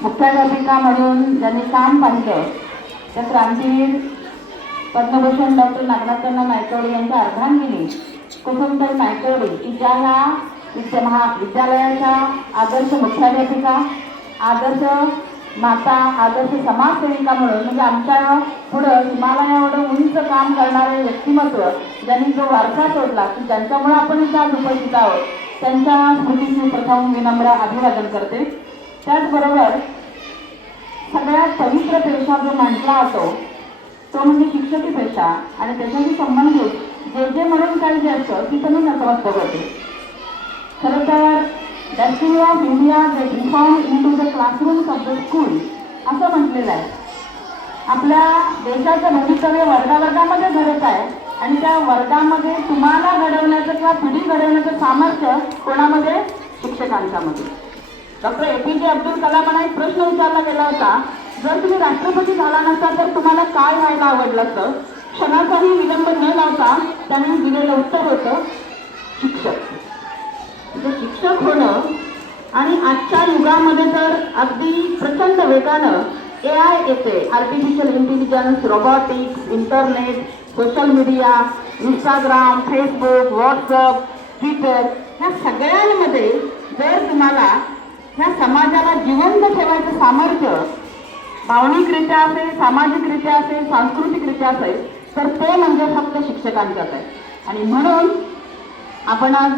मुख्याध्यापिका म्हणून ज्यांनी काम पाहिलं त्या क्रांतीवीर पद्मभूषण डॉक्टर नागनाथांना नायकवडे यांच्या अर्धांगिनी कुसुमताई नायकवडे की ज्या ह्या विद्या महा विद्यालयाच्या आदर्श मुख्याध्यापिका आदर्श माता आदर्श समाजसेविका म्हणून म्हणजे आमच्या पुढं हिमालया एवढं उंच काम करणारे व्यक्तिमत्व ज्यांनी जो वारसा सोडला की ज्यांच्यामुळे आपण इथं आज उपस्थित आहोत त्यांच्या स्मृतीची प्रथम विनम्र अभिवादन करते. त्याचबरोबर सगळ्यात पवित्र पेशा जो म्हटला जातो तो म्हणजे शिक्षकी पेशा. आणि त्याच्याशी संबंधित जे जे म्हणून काही जे असतं तिथं मी नतमस्तक होते खरं तर dusting off India gate reform into the classrooms of the school असं म्हटलेलं आहे. आपल्या देशाचं भवितव्य वर्गावर्गामध्ये घडत आहे आणि त्या वर्गामध्ये तुम्हाला घडवण्याचं किंवा पिढी घडवण्याचं सामर्थ्य कोणामध्ये? शिक्षकांच्यामध्ये. डॉक्टर ए पी जे अब्दुल कलामांना एक प्रश्न विचारला गेला होता. जर तुम्ही राष्ट्रपती झाला नसता तर तुम्हाला काय व्हायला आवडलं असतं? क्षणाचाही विलंब न लावता त्यांनी दिलेलं उत्तर होतं शिक्षक. म्हणजे शिक्षक होणं आणि आजच्या युगामध्ये तर अगदी प्रचंड वेगानं ए आय येते. Artificial intelligence robotics internet social media Instagram Facebook WhatsApp Twitter ह्या सगळ्यांमध्ये जर तुम्हाला ह्या समाजाला जिवंत ठेवायचं सामर्थ्य भावनिकरित्या असेल सामाजिकरित्या असेल सांस्कृतिकरित्या असेल तर ते म्हणजे फक्त शिक्षकांच्याच आहे. आणि म्हणून आपण आज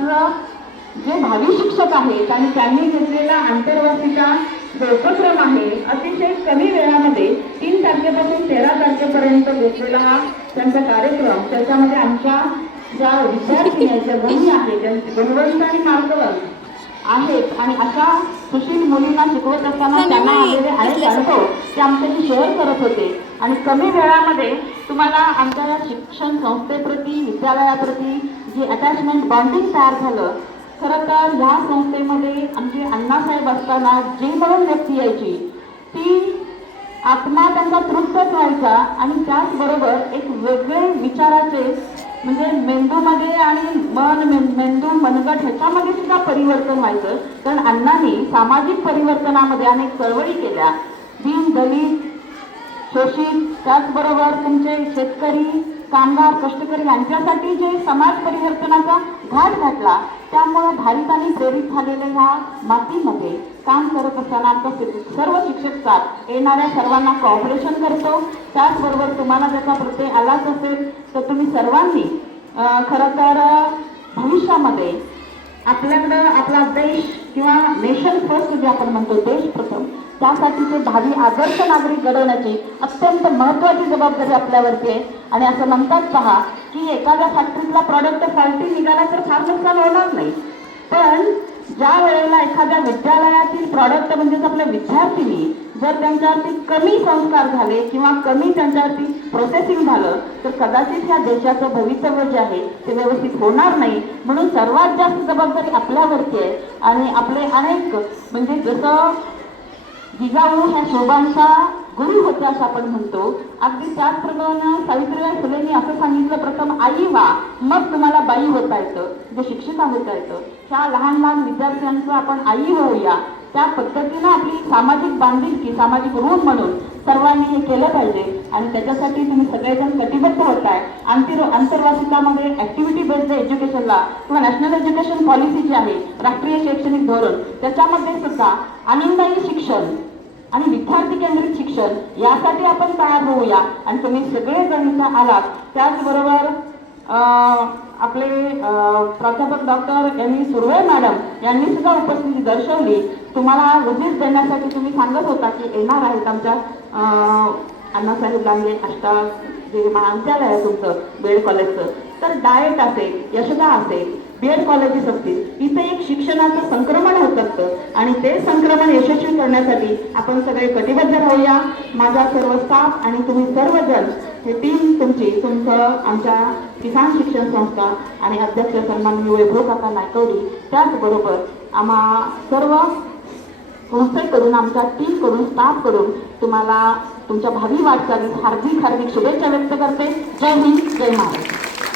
जे भावी शिक्षक आहेत आणि त्यांनी घेतलेला आंतरवासीचा जो उपक्रम आहे अतिशय कमी वेळामध्ये तीन तारखेपासून तेरा तारखेपर्यंत घेतलेला हा त्यांचा कार्यक्रम त्याच्यामध्ये आमच्या ज्या विद्यार्थी आहेत ज्या गुणी आहेत ज्यांचे गुणवंत आणि मार्गवंत आहेत. आणि अशा सुशील मुलींना शिकवत असताना त्यांना आलेले अनेक अनुभव ते आमच्याशी शेअर करत होते. आणि कमी वेळामध्ये तुम्हाला आमच्या या शिक्षण संस्थेप्रती विद्यालयाप्रती जी अटॅचमेंट बॉन्डिंग तयार झालं खरं तर ह्या संस्थेमध्ये आमचे अण्णासाहेब असताना जी म्हणून व्यक्ती यायची ती आत्मा त्यांचा तृप्तच व्हायचा आणि त्याचबरोबर एक वेगळे विचाराचे म्हणजे मेंदूमध्ये आणि मन मेंदू मनगट ह्याच्यामध्ये सुद्धा परिवर्तन व्हायचं. कारण अण्णांनी सामाजिक परिवर्तनामध्ये अनेक चळवळी केल्या. दीन दलित शोषित त्याचबरोबर तुमचे शेतकरी कामगार कष्टकरी यांच्यासाठी जे समाज परिवर्तनाचा घाट घातला त्यामुळे भाविकांनी प्रेरित झालेल्या ह्या मातीमध्ये काम करत असताना आमचा सर्व शिक्षक साथ येणाऱ्या सर्वांना कॉपरेशन करतो. त्याचबरोबर तुम्हाला त्याचा प्रत्यय आलाच असेल तर तुम्ही सर्वांनी खरं तर भविष्यामध्ये आपल्याकडं आपला देश किंवा नेशन फर्स्ट जे आपण म्हणतो देश प्रथम. त्यासाठी ते भावी आदर्श नागरिक घडवण्याची अत्यंत महत्त्वाची जबाबदारी आपल्यावरती आहे. आणि असं म्हणतात पहा की एखाद्या फॅक्टरीतला प्रॉडक्ट फॉल्टी निघाला तर फार नुकसान होणार नाही. पण ज्या वेळेला एखाद्या विद्यालयातील प्रॉडक्ट म्हणजेच आपल्या विद्यार्थिनी जर त्यांच्यावरती कमी संस्कार झाले किंवा कमी त्यांच्यावरती प्रोसेसिंग झालं तर कदाचित ह्या देशाचं भवितव्य जे आहे ते व्यवस्थित होणार नाही. म्हणून सर्वात जास्त जबाबदारी आपल्यावरती आहे. आणि आपले अनेक म्हणजे जसं जिजाऊ ह्या शोभांचा गुरु होत्या असं आपण म्हणतो. अगदी त्याचप्रमाणे सावित्रीबाई फुलेंनी असं सांगितलं प्रथम आई व्हा मग तुम्हाला बाई होता येतं जे शिक्षिका होता येतं. ह्या लहान लहान विद्यार्थ्यांचं आपण आई होऊया त्या पद्धतीनं आपली सामाजिक बांधिलकी सामाजिक ऋण म्हणून सर्वांनी हे केलं पाहिजे. आणि त्याच्यासाठी तुम्ही सगळेजण कटिबद्ध होत आहे. आंतर आंतरवासितामध्ये ऍक्टिव्हिटी बेस्ड एज्युकेशनला किंवा नॅशनल एज्युकेशन पॉलिसी जी आहे राष्ट्रीय शैक्षणिक धोरण त्याच्यामध्ये सुद्धा आनंदायी शिक्षण आणि विद्यार्थी केंद्रित शिक्षण यासाठी आपण तयार होऊया. आणि तुम्ही सगळेजण इथं आलात. त्याचबरोबर आपले प्राध्यापक doctor M E Surve madam यांनी सुद्धा उपस्थिती दर्शवली. तुम्हाला विजिट देण्यासाठी तुम्ही सांगत होता की येणार आहेत आमच्या अण्णासाहेब लांगे अष्टा जे महाविद्यालय आहे तुमचं बीएड कॉलेजचं तर डाएट असेल यशदा असेल बीएड कॉलेजेस असतील इथे एक शिक्षणाचं संक्रमण होत असतं. आणि ते संक्रमण यशस्वी करण्यासाठी आपण सगळे कटिबद्ध राहूया. माझा सर्व स्टाफ आणि तुम्ही सर्वजण हे टीम तुमची तुमचं आमच्या किसान शिक्षण संस्था आणि अध्यक्ष सन्माननीय वैभव काका नायकवडी त्याचबरोबर आम्हा सर्व संस्थेकडून आमच्या टीमकडून स्टाफकडून तुम्हाला तुमच्या भावी वाटचालीस हार्दिक हार्दिक शुभेच्छा व्यक्त करते. जय हिंद जय महाराष्ट्र.